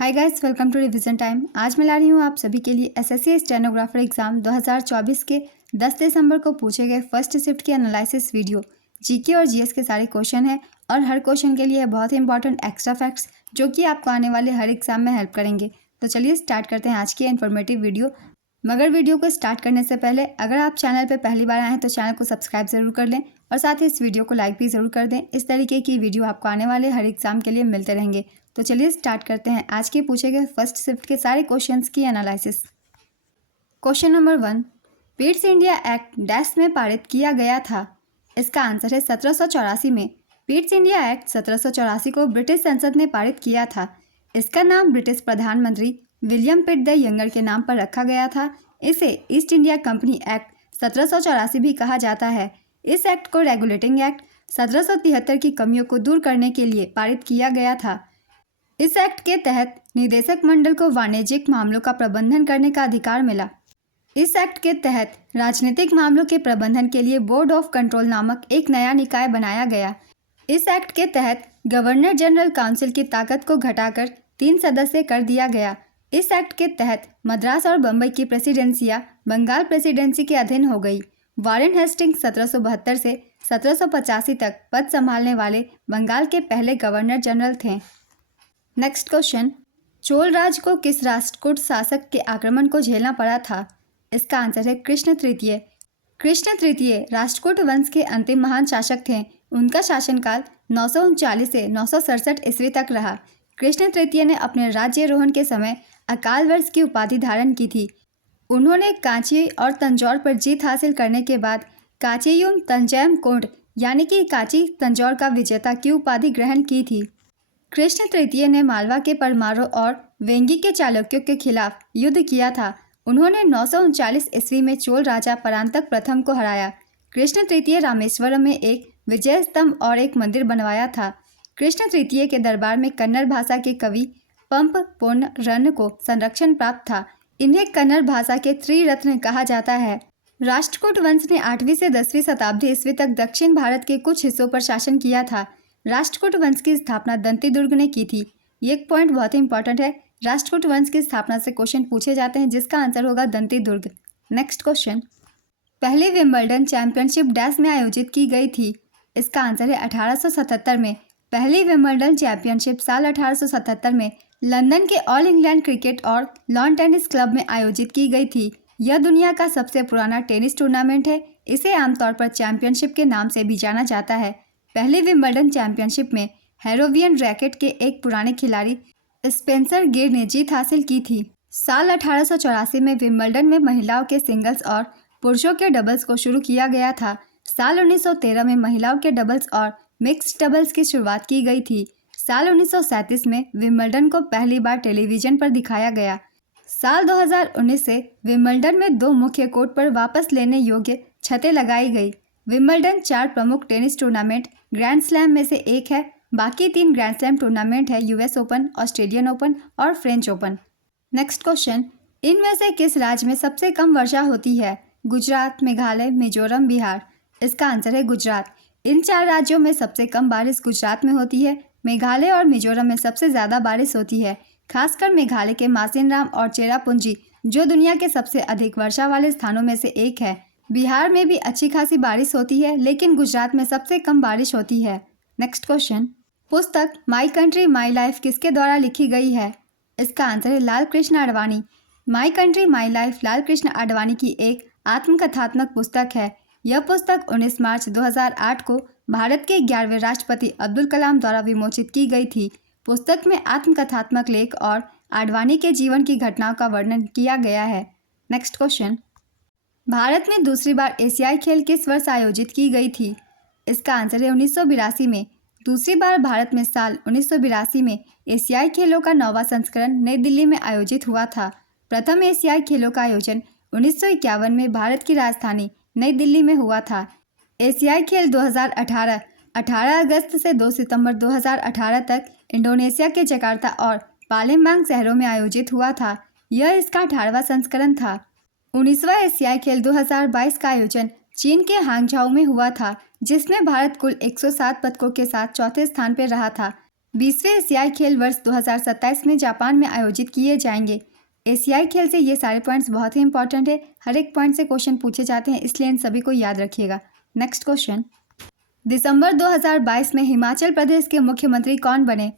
Hi guys, welcome to revision time. आज मैं ला रही हूँ आप सभी के लिए एसएससी स्टेनोग्राफर एग्जाम 2024 के 10 दिसंबर को पूछे गए फर्स्ट शिफ्ट की एनालिसिस वीडियो। जीके और जीएस के सारे क्वेश्चन हैं और हर क्वेश्चन के लिए बहुत ही इंपॉर्टेंट एक्स्ट्रा फैक्ट्स जो कि आपको आने वाले हर एग्जाम में हेल्प करेंगे। तो चलिए स्टार्ट करते हैं आज की इन्फॉर्मेटिव वीडियो। मगर वीडियो को स्टार्ट करने से पहले अगर आप चैनल पर पहली बार आए हैं तो चैनल को सब्सक्राइब जरूर कर लें और साथ ही इस वीडियो को लाइक भी ज़रूर कर दें। इस तरीके की वीडियो आपको आने वाले हर एग्जाम के लिए मिलते रहेंगे। तो चलिए स्टार्ट करते हैं आज के पूछे गए फर्स्ट शिफ्ट के सारे क्वेश्चंस की analysis. Question number 1, Pitt's India act dash में पारित किया गया था। इसका आंसर है 1784 में। पीट्स इंडिया एक्ट 1784 को ब्रिटिश संसद ने पारित किया था। इसका नाम ब्रिटिश प्रधानमंत्री विलियम पिट द यंगर के नाम पर रखा गया था। इसे ईस्ट इंडिया कंपनी एक्ट 1784 भी कहा जाता है। इस एक्ट को रेगुलेटिंग एक्ट 1773 की कमियों को दूर करने के लिए पारित किया गया था। इस एक्ट के तहत निदेशक मंडल को वाणिज्यिक मामलों का प्रबंधन करने का अधिकार मिला। इस एक्ट के तहत राजनीतिक मामलों के प्रबंधन के लिए बोर्ड ऑफ कंट्रोल नामक एक नया निकाय बनाया गया। इस एक्ट के तहत गवर्नर जनरल काउंसिल की ताकत को घटाकर 3 सदस्य कर दिया गया। इस एक्ट के तहत मद्रास और बम्बई की प्रेसिडेंसियां बंगाल प्रेसिडेंसी के अधीन हो गई। वारेन हेस्टिंग्स 1772 से 1785 तक पद संभालने वाले बंगाल के पहले गवर्नर जनरल थे। नेक्स्ट क्वेश्चन, चोल राज को किस राष्ट्रकूट शासक के आक्रमण को झेलना पड़ा था? इसका आंसर है कृष्ण तृतीय। कृष्ण तृतीय राष्ट्रकूट वंश के अंतिम महान शासक थे। उनका शासनकाल 939 से 967 ईस्वी तक रहा। कृष्ण तृतीय ने अपने राज्यारोहण के समय अकाल वर्ष की उपाधि धारण की थी। उन्होंने कांची और तंजौर पर जीत हासिल करने के बाद कांचीयुम तंजैम कोंड यानी कि कांची तंजौर का विजेता की उपाधि ग्रहण की थी। कृष्ण तृतीय ने मालवा के परमारों और वेंगी के चालुक्यों के खिलाफ युद्ध किया था। उन्होंने 939 ईस्वी में चोल राजा परांतक प्रथम को हराया। कृष्ण तृतीय रामेश्वरम में एक विजय स्तंभ और एक मंदिर बनवाया था। कृष्ण तृतीय के दरबार में कन्नड़ भाषा के कवि पंप पोन्नरन को संरक्षण प्राप्त था। इन्हें कन्नड़ भाषा के त्रिरत्न कहा जाता है। राष्ट्रकूट वंश ने 8वीं से 10वीं शताब्दी ईस्वी तक दक्षिण भारत के कुछ हिस्सों पर शासन किया था। राष्ट्रकूट वंश की स्थापना दंती दुर्ग ने की थी। ये एक पॉइंट बहुत ही इंपॉर्टेंट है। राष्ट्रकूट वंश की स्थापना से क्वेश्चन पूछे जाते हैं जिसका आंसर होगा दंती दुर्ग। नेक्स्ट क्वेश्चन, पहली विंबलडन चैंपियनशिप डैश में आयोजित की गई थी। इसका आंसर है 1877 में। पहली विंबलडन चैंपियनशिप साल 1877 में लंदन के ऑल इंग्लैंड क्रिकेट और लॉन टेनिस क्लब में आयोजित की गई थी। यह दुनिया का सबसे पुराना टेनिस टूर्नामेंट है। इसे आमतौर पर चैंपियनशिप के नाम से भी जाना जाता है। पहली विंबलडन चैंपियनशिप में हेरोवियन रैकेट के एक पुराने खिलाड़ी स्पेंसर गिर ने जीत हासिल की थी। साल 1884 में विंबलडन में महिलाओं के सिंगल्स और पुरुषों के डबल्स को शुरू किया गया था। साल 1913 में महिलाओं के डबल्स और मिक्स्ड डबल्स की शुरुआत की गई थी। साल 1937 में विंबलडन को पहली बार टेलीविजन पर दिखाया गया। साल 2019 से विंबलडन में 2 मुख्य कोर्ट पर वापस लेने योग्य छतें लगाई गई। विंबलडन 4 प्रमुख टेनिस टूर्नामेंट ग्रैंड स्लैम में से एक है। बाकी 3 ग्रैंड स्लैम टूर्नामेंट है यूएस ओपन, ऑस्ट्रेलियन ओपन और फ्रेंच ओपन। नेक्स्ट क्वेश्चन, इनमें से किस राज्य में सबसे कम वर्षा होती है? गुजरात, मेघालय, मिजोरम, बिहार। इसका आंसर है गुजरात। इन 4 राज्यों में सबसे कम बारिश गुजरात में होती है। मेघालय और मिजोरम में सबसे ज़्यादा बारिश होती है। खासकर मेघालय के मासिनराम और चेरापूंजी जो दुनिया के सबसे अधिक वर्षा वाले स्थानों में से एक है। बिहार में भी अच्छी खासी बारिश होती है लेकिन गुजरात में सबसे कम बारिश होती है। नेक्स्ट क्वेश्चन, पुस्तक माई कंट्री माई लाइफ किसके द्वारा लिखी गई है? इसका आंसर है Lal Krishna Advani. My country my life Lal Krishna Advani की एक आत्मकथात्मक पुस्तक है। यह पुस्तक 19 मार्च 2008 को भारत के 11वें राष्ट्रपति अब्दुल कलाम द्वारा विमोचित की गई थी। पुस्तक में आत्मकथात्मक लेख और आडवाणी के जीवन की घटनाओं का वर्णन किया गया है। नेक्स्ट क्वेश्चन, भारत में दूसरी बार एशियाई खेल किस वर्ष आयोजित की गई थी? इसका आंसर है 1982 में। दूसरी बार भारत में साल 1982 में एशियाई खेलों का 9वां संस्करण नई दिल्ली में आयोजित हुआ था। प्रथम एशियाई खेलों का आयोजन 1951 में भारत की राजधानी नई दिल्ली में हुआ था। एशियाई खेल 2018 18 अगस्त से 2 सितंबर 2018 तक इंडोनेशिया के जकार्ता और पालेम्बांग शहरों में आयोजित हुआ था। यह इसका 18वां संस्करण था। 19वां एशियाई खेल 2022 का आयोजन चीन के हांगझाऊ में हुआ था जिसमें भारत कुल 107 पदकों के साथ चौथे स्थान पर रहा था। 20वें एशियाई खेल वर्ष 2027 में जापान में आयोजित किए जाएंगे। एशियाई खेल से ये सारे पॉइंट्स बहुत ही इंपॉर्टेंट है, हर एक पॉइंट से क्वेश्चन पूछे जाते हैं, इसलिए इन सभी को याद रखिएगा। नेक्स्ट क्वेश्चन, दिसंबर 2022 में हिमाचल प्रदेश के मुख्यमंत्री कौन बने?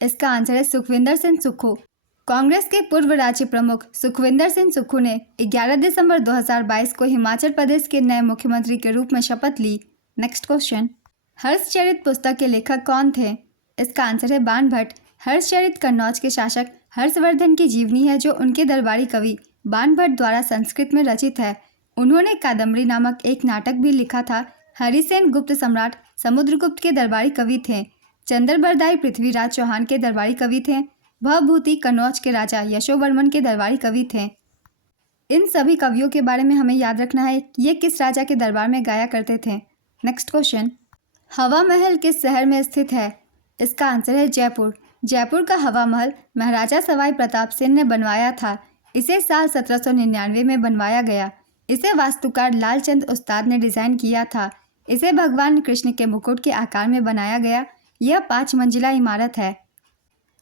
इसका आंसर है सुखविंदर सिंह सुक्खू। कांग्रेस के पूर्व राज्य प्रमुख सुखविंदर सिंह सुक्खू ने 11 दिसंबर 2022 को हिमाचल प्रदेश के नए मुख्यमंत्री के रूप में शपथ ली। नेक्स्ट क्वेश्चन, हर्षचरित पुस्तक के लेखक कौन थे? इसका आंसर है बाण भट्ट। हर्षचरित कन्नौज के शासक हर्षवर्धन की जीवनी है जो उनके दरबारी कवि बाण भट्ट द्वारा संस्कृत में रचित है। उन्होंने कादम्बरी नामक एक नाटक भी लिखा था। हरिसेन गुप्त सम्राट समुद्रगुप्त के दरबारी कवि थे। चंद्रबरदाई पृथ्वीराज चौहान के दरबारी कवि थे। भवभूति कन्नौज के राजा यशोवर्मन के दरबारी कवि थे। इन सभी कवियों के बारे में हमें याद रखना है कि ये किस राजा के दरबार में गाया करते थे। नेक्स्ट क्वेश्चन, हवा महल किस शहर में स्थित है? इसका आंसर है जयपुर। जयपुर का हवा महल महाराजा सवाई प्रताप सिंह ने बनवाया था। इसे साल 1799 में बनवाया गया। इसे वास्तुकार लालचंद उस्ताद ने डिज़ाइन किया था। इसे भगवान कृष्ण के मुकुट के आकार में बनाया गया। यह 5 मंजिला इमारत है।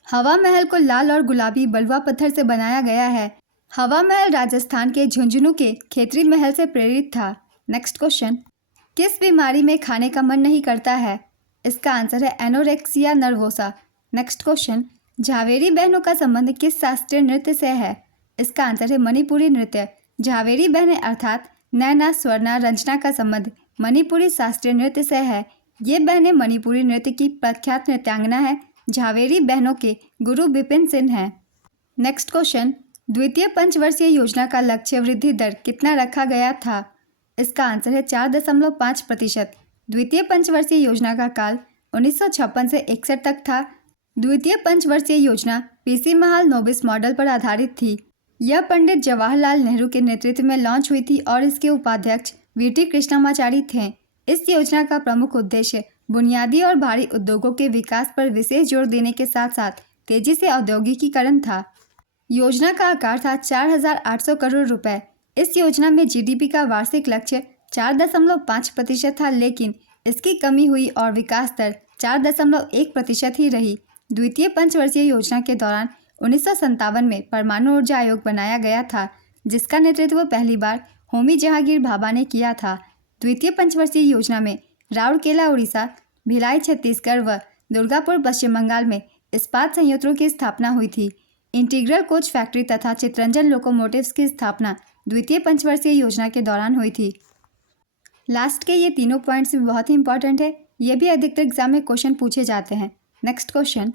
हवा महल को लाल और गुलाबी बलुआ पत्थर से बनाया गया है। हवा महल राजस्थान के झुंझुनू के खेतरी महल से प्रेरित था। नेक्स्ट क्वेश्चन, किस बीमारी में खाने का मन नहीं करता है? इसका आंसर है anorexia nervosa. Next question, Jhaveri बहनों का संबंध किस शास्त्रीय नृत्य से है? इसका आंसर है मणिपुरी नृत्य। झावेरी बहनें अर्थात नैना, स्वर्णा, रंजना का संबंध मणिपुरी शास्त्रीय नृत्य से है। ये बहनें मणिपुरी नृत्य की प्रख्यात नृत्यांगना है। झावेरी बहनों के गुरु बिपिन सिंह हैं। नेक्स्ट क्वेश्चन, द्वितीय पंचवर्षीय योजना का लक्ष्य वृद्धि दर कितना रखा गया था? इसका आंसर है 4.5%। द्वितीय पंचवर्षीय योजना का काल 1956 से 61 तक था। द्वितीय पंचवर्षीय योजना पीसी महाल नोबिस मॉडल पर आधारित थी। यह पंडित जवाहरलाल नेहरू के नेतृत्व में लॉन्च हुई थी और इसके उपाध्यक्ष वीटी कृष्णमाचारी थे। इस योजना का प्रमुख उद्देश्य बुनियादी और भारी उद्योगों के विकास पर विशेष जोर देने के साथ साथ तेजी से औद्योगिकीकरण था। योजना का आकार था 4,800 करोड़ रुपए। इस योजना में जीडीपी का वार्षिक लक्ष्य 4.5% था, लेकिन इसकी कमी हुई और विकास दर 4.1% ही रही। द्वितीय पंचवर्षीय योजना के दौरान 1957 में परमाणु ऊर्जा आयोग बनाया गया था, जिसका नेतृत्व पहली बार होमी जहांगीर भाभा ने किया था। द्वितीय पंचवर्षीय योजना में राउरकेला उड़ीसा, भिलाई छत्तीसगढ़ व दुर्गापुर पश्चिम बंगाल में इस्पात संयंत्रों की स्थापना हुई थी। इंटीग्रल कोच फैक्ट्री तथा चित्रंजन लोकोमोटिव्स की स्थापना द्वितीय पंचवर्षीय योजना के दौरान हुई थी। लास्ट के ये तीनों पॉइंट्स भी बहुत ही इंपॉर्टेंट है। ये भी अधिकतर एग्जाम में क्वेश्चन पूछे जाते हैं। नेक्स्ट क्वेश्चन,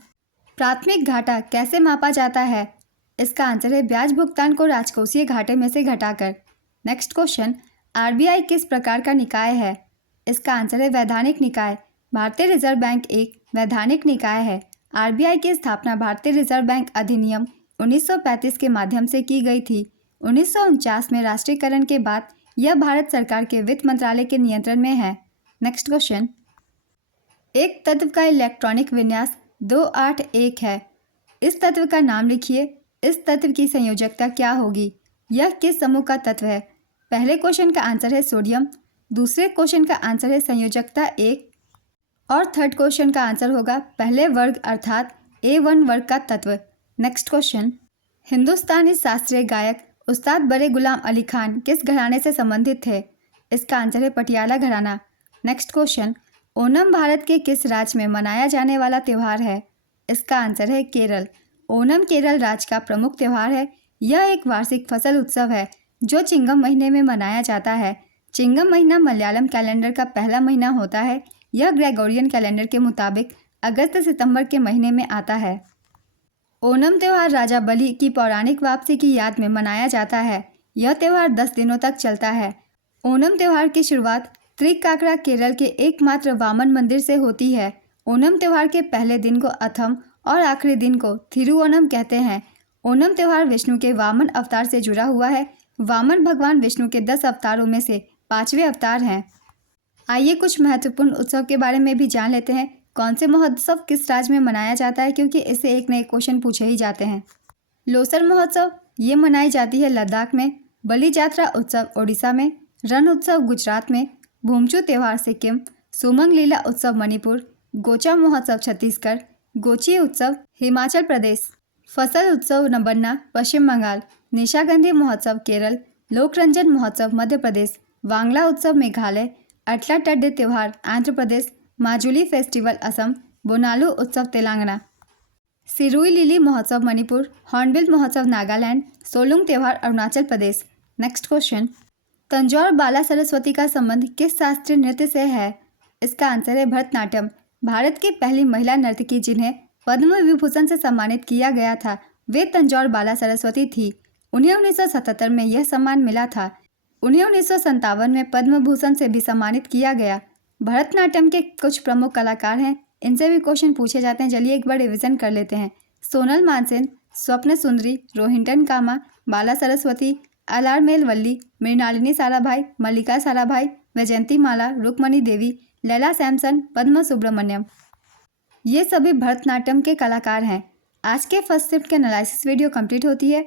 प्राथमिक घाटा कैसे मापा जाता है? इसका आंसर है ब्याज भुगतान को राजकोषीय घाटे में से घटाकर। नेक्स्ट क्वेश्चन, आरबीआई किस प्रकार का निकाय है? इसका आंसर है वैधानिक निकाय। भारतीय रिजर्व बैंक एक वैधानिक निकाय है। आरबीआई की स्थापना भारतीय रिजर्व बैंक अधिनियम 1935 के माध्यम से की गई थी। 1949 में राष्ट्रीयकरण के बाद यह भारत सरकार के वित्त मंत्रालय के नियंत्रण में है। नेक्स्ट क्वेश्चन, एक तत्व का इलेक्ट्रॉनिक विन्यास 281 है। इस तत्व का नाम लिखिए। इस तत्व की संयोजकता क्या होगी? यह किस समूह का तत्व है? पहले क्वेश्चन का आंसर है सोडियम, दूसरे क्वेश्चन का आंसर है संयोजकता 1 और थर्ड क्वेश्चन का आंसर होगा पहले वर्ग अर्थात A1 वर्ग का तत्व। नेक्स्ट क्वेश्चन, हिंदुस्तानी शास्त्रीय गायक उस्ताद बड़े गुलाम अली खान किस घराने से संबंधित थे? इसका आंसर है पटियाला घराना। नेक्स्ट क्वेश्चन, ओणम भारत के किस राज्य में मनाया जाने वाला त्यौहार है? इसका आंसर है केरल। ओणम केरल राज्य का प्रमुख त्यौहार है। यह एक वार्षिक फसल उत्सव है जो चिंगम महीने में मनाया जाता है। चिंगम महीना मलयालम कैलेंडर का पहला महीना होता है। यह ग्रेगोरियन कैलेंडर के मुताबिक अगस्त सितंबर के महीने में आता है। ओणम त्यौहार राजा बलि की पौराणिक वापसी की याद में मनाया जाता है। यह त्यौहार 10 दिनों तक चलता है। ओणम त्यौहार की शुरुआत त्रिकाकरा केरल के एकमात्र वामन मंदिर से होती है। ओणम त्यौहार के पहले दिन को अथम और आखिरी दिन को थिरुओणम कहते हैं। ओणम त्यौहार विष्णु के वामन अवतार से जुड़ा हुआ है। वामन भगवान विष्णु के 10 अवतारों में से 5वें अवतार हैं। आइए कुछ महत्वपूर्ण उत्सव के बारे में भी जान लेते हैं। कौन से महोत्सव किस राज्य में मनाया जाता है, क्योंकि इससे एक नए क्वेश्चन पूछे ही जाते हैं। लोसर महोत्सव ये मनाई जाती है लद्दाख में। बलि यात्रा उत्सव ओडिशा में। रण उत्सव गुजरात में। भूमचू त्यौहार सिक्किम। सोमंग लीला उत्सव मणिपुर। गोचा महोत्सव छत्तीसगढ़। गोची उत्सव हिमाचल प्रदेश, फसल उत्सव नबन्ना पश्चिम बंगाल, निशागंधी महोत्सव केरल, लोकरंजन महोत्सव मध्य प्रदेश, वांगला उत्सव मेघालय, अटला टड्डे त्यौहार आंध्र प्रदेश, माजुली फेस्टिवल असम, बोनालू उत्सव तेलंगाना, सिरुई लिली महोत्सव मणिपुर, हॉर्नबिल महोत्सव नागालैंड, सोलुंग त्यौहार अरुणाचल प्रदेश। नेक्स्ट क्वेश्चन, तंजौर बाला सरस्वती का संबंध किस शास्त्रीय नृत्य से है? इसका आंसर है भरतनाट्यम। भारत की पहली महिला नर्तकी जिन्हें पद्म विभूषण से सम्मानित किया गया था वे तंजौर बाला सरस्वती थी। उन्हें 1977 में यह सम्मान मिला था। उन्हें 1957 में पद्म भूषण से भी सम्मानित किया गया। भरतनाट्यम के कुछ प्रमुख कलाकार हैं, इनसे भी क्वेश्चन पूछे जाते हैं। चलिए एक बार रिविजन कर लेते हैं। सोनल मानसेन, स्वप्न सुंदरी, रोहिंटन कामा, बाला सरस्वती, अलारमेल वल्ली, मृणालिनी साराभाई, मल्लिका साराभाई, वैजयंती माला, रुक्मणी देवी, लैला सैमसन, पद्मा सुब्रमण्यम, ये सभी भरतनाट्यम के कलाकार हैं। आज के फर्स्ट शिफ्ट के एनालिसिस वीडियो कंप्लीट होती है।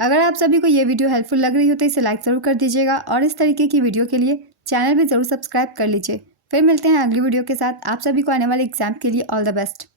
अगर आप सभी को ये वीडियो हेल्पफुल लग रही हो तो इसे लाइक ज़रूर कर दीजिएगा और इस तरीके की वीडियो के लिए चैनल भी ज़रूर सब्सक्राइब कर लीजिए। फिर मिलते हैं अगली वीडियो के साथ। आप सभी को आने वाले एग्जाम के लिए ऑल द बेस्ट।